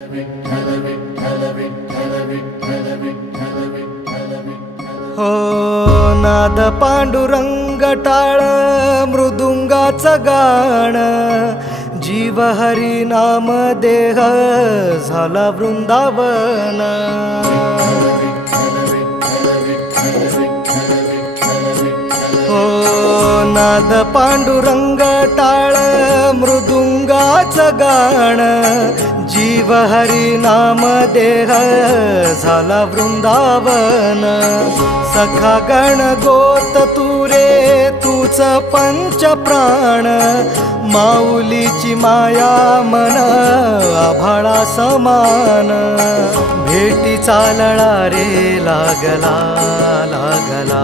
हो नाद पांडुरंग टाळ मृदुंगाचं गाणं, जीव हरी नाम देह झाला वृंदावन। हो नाद पांडुरंग टाळ मृदुंगाचं गाणं, जीव हरी नाम देह झाला वृंदावन। सखा गण गोत तुरे तूच पंच प्राण, माऊलीची माया मन आभाळा समान। भेटी चालळा रे लागला लागला,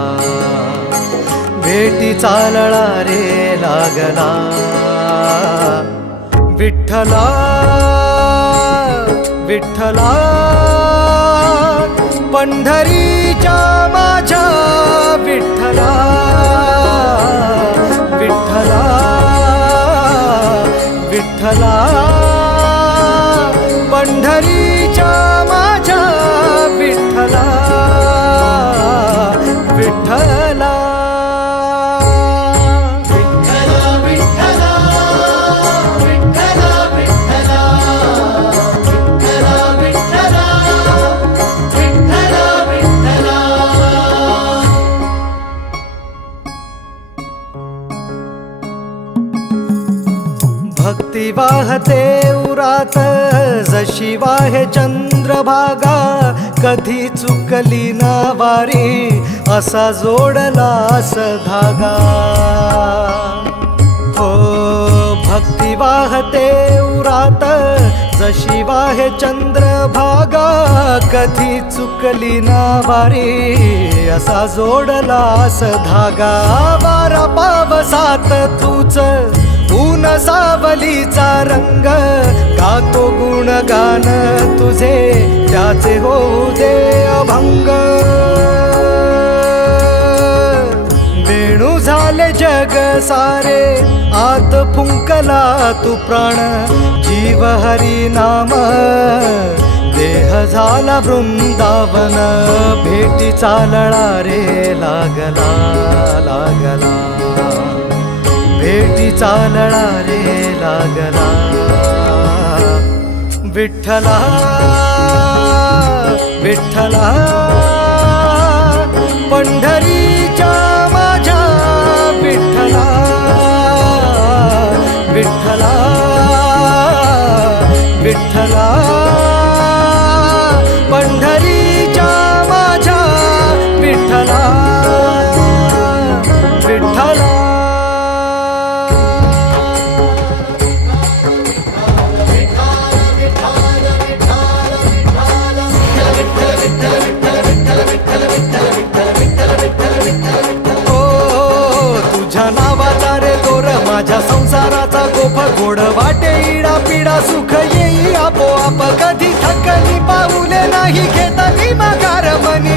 भेटी चालळा रे लागला। विठ्ठला विठ्ठला पंढरीच्या माझ्या विठ्ठला, विठ्ठला विठ्ठला पंढरीच्या माझ्या विठ्ठला, विठ्ठला। भक्ती वाहते उरात जशी वाहे चंद्रभागा, कधी चुकली ना वारी असा जोडलास धागा। हो भक्ती वाहते उरात जशी वाहे चंद्रभागा, कधी चुकली ना वारी असा जोडलास धागा। वारा पावसात तूच ऊन सावलीचा रंग, गातो गुणगान तुझे त्याचे होऊ दे अभंग। वेणू झाले जग सारे आत फुंकला तू प्राण, जीव हरी नाम देह झाला वृंदावन। भेटी चालळा रे लागला लागला, भेटी चालळा रे लागला। विठ्ठला विठ्ठला पंढरीच्या माझ्या विठ्ठला, विठ्ठला विठ्ठला पंढरीच्या माझ्या विठ्ठला, विठ्ठला। माझ्या संसाराचा गोफ गोड वाटे इडा पिडा, सुख येई आपोआप कधी थकली पाऊले नाही घेतली माघार मनी।